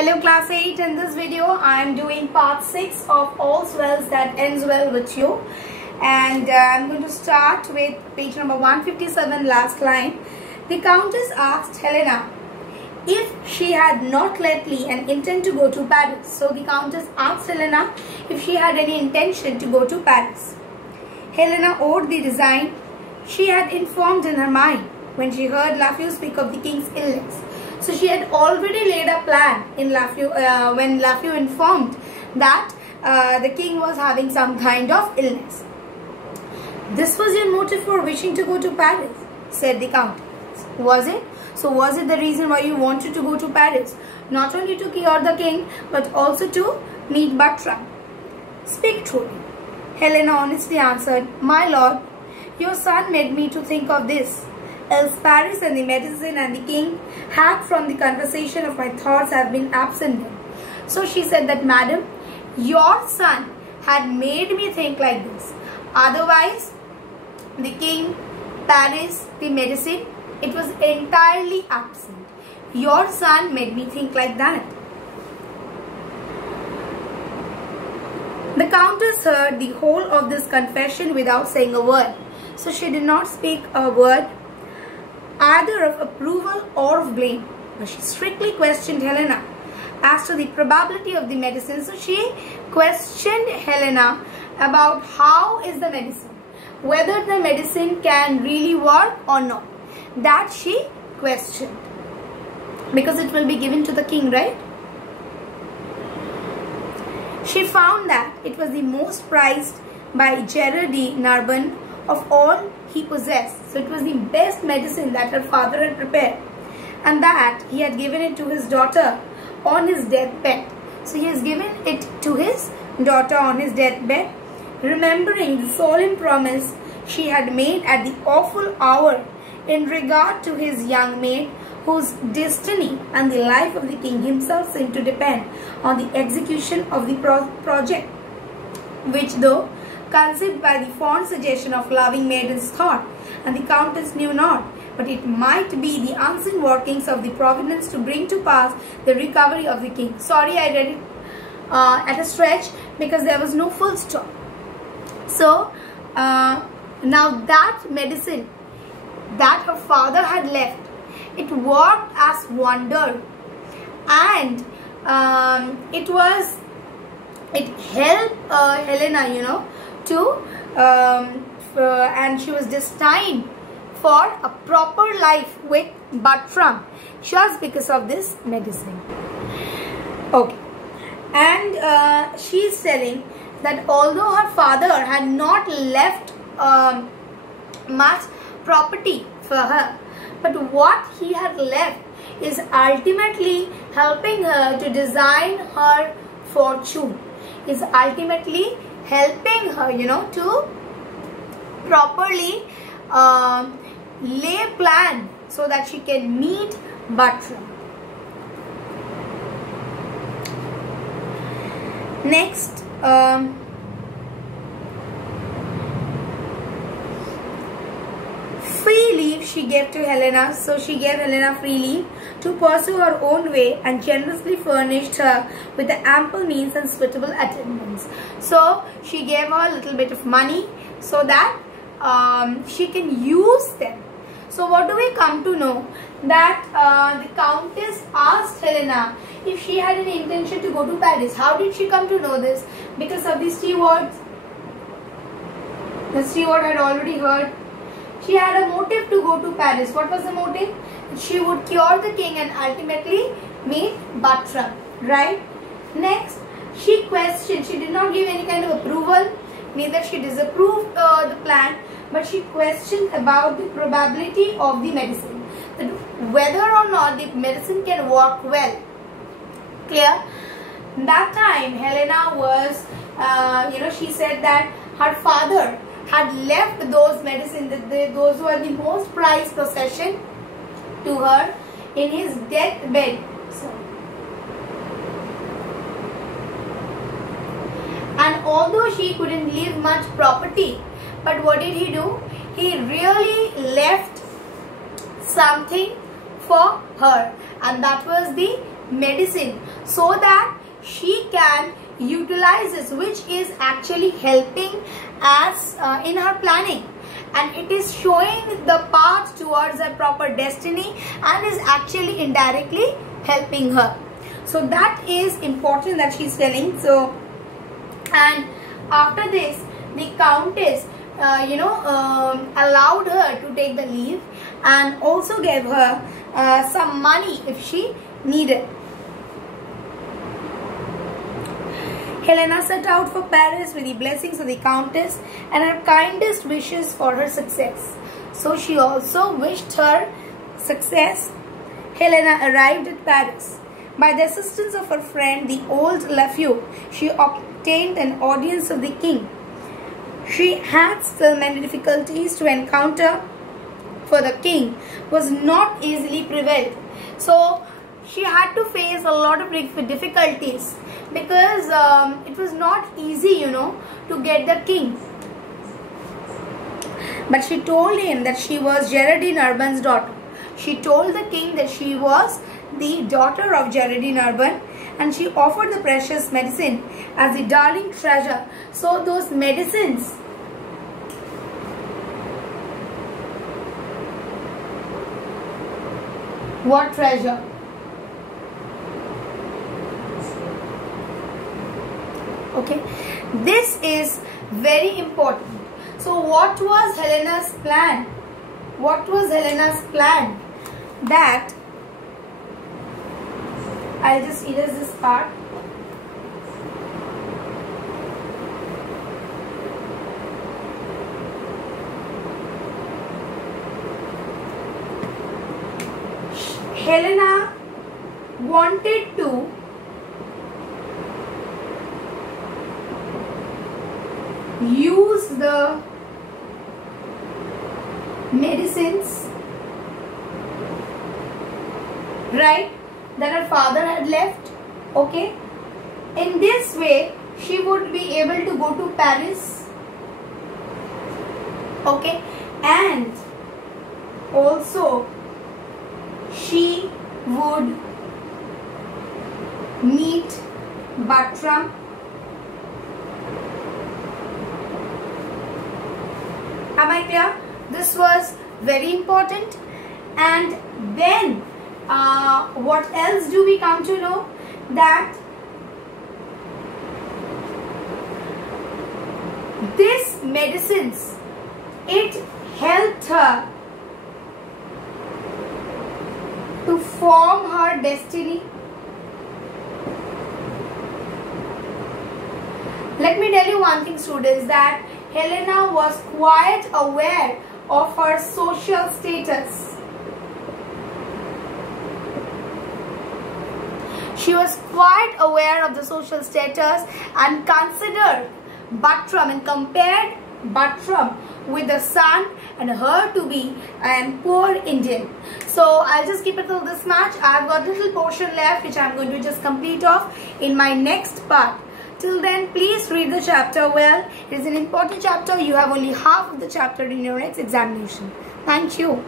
Hello class 8, in this video I am doing part 6 of All's Well That Ends Well With You, and I'm going to start with page number 157, last line. The Countess asked Helena if she had not lately an intent to go to Paris. So the Countess asked Helena if she had any intention to go to Paris. Helena owed the design she had informed in her mind when she heard Lafeu speak of the king's illness. So she had already laid a plan in when Lafeu informed that the king was having some kind of illness. This was your motive for wishing to go to Paris, said the Countess. Was it? So was it the reason why you wanted to go to Paris? Not only to cure the king, but also to meet Bertram. Speak truly. Helena honestly answered, My lord, your son made me to think of this. Else Paris and the medicine and the king had from the conversation of my thoughts have been absent. So she said that, Madam, your son had made me think like this. Otherwise, the king, Paris, the medicine, it was entirely absent. Your son made me think like that. The Countess heard the whole of this confession without saying a word. So she did not speak a word either of approval or of blame, but she strictly questioned Helena as to the probability of the medicine. So she questioned Helena about how is the medicine, whether the medicine can really work or not. That she questioned, because it will be given to the king, right? She found that it was the most prized by Gerard de Narbonne of all he possessed. So it was the best medicine that her father had prepared, and that he had given it to his daughter on his deathbed. So he has given it to his daughter on his deathbed, remembering the solemn promise she had made at the awful hour in regard to his young maid, whose destiny and the life of the king himself seemed to depend on the execution of the project, which, though conceived by the fond suggestion of loving maidens thought, and the Countess knew not, but it might be the unseen workings of the providence to bring to pass the recovery of the king. Sorry, I read it at a stretch because there was no full stop. So now that medicine that her father had left, it worked as wonder, and it helped Helena, and she was destined for a proper life with Bertram just because of this medicine. Okay, and she is telling that although her father had not left much property for her, but what he had left is ultimately helping her to design her fortune, is ultimately helping her, to properly lay plan so that she can meet Bertram. Next, free leave she gave to Helena. So she gave Helena free leave to pursue her own way, and generously furnished her with the ample means and suitable attendants. So she gave her a little bit of money so that she can use them. So what do we come to know? That the Countess asked Helena if she had an intention to go to Paris. How did she come to know this? Because of the stewards. The steward had already heard. She had a motive to go to Paris. What was the motive? She would cure the king and ultimately meet Bertram, right? Next, she questioned. She did not give any kind of approval, neither she disapproved the plan, but she questioned about the probability of the medicine, that whether or not the medicine can work well. Clear? That time, Helena was, she said that her father had left those medicines, those were the most prized possession to her in his deathbed. And although she couldn't leave much property, but what did he do? He really left something for her, and that was the medicine. so that she can utilize this, which is actually helping as in her planning, and it is showing the path towards a proper destiny and is actually indirectly helping her. So that is important that she's telling. So, and after this, the countess allowed her to take the leave and also gave her some money if she needed. Helena set out for Paris with the blessings of the countess and her kindest wishes for her success. So she also wished her success. Helena arrived at Paris. By the assistance of her friend, the old Lafeu, she obtained an audience of the king. She had still many difficulties to encounter, for the king was not easily prevailed. So she had to face a lot of difficulties because it was not easy, to get the king. But she told him that she was Geraldine Urban's daughter. She told the king that she was the daughter of Geraldine Urban, and she offered the precious medicine as the darling treasure. So those medicines, what treasure? Okay, this is very important. So what was Helena's plan? What was Helena's plan? That I'll just erase this part. Helena wanted to use the medicines, right, that her father had left. Okay, in this way she would be able to go to Paris. Okay, and also she would meet Bartram. Am I clear? This was very important. And then what else do we come to know? That this medicines, it helped her to form her destiny. Let me tell you one thing, students, that Helena was quite aware of her social status. She was quite aware of the social status and considered Bartram and compared Bartram with the son and her to be a poor Indian. So I'll just keep it till this much. I've got a little portion left which I'm going to just complete off in my next part. Till then, please read the chapter well. It is an important chapter. You have only half of the chapter in your next examination. Thank you.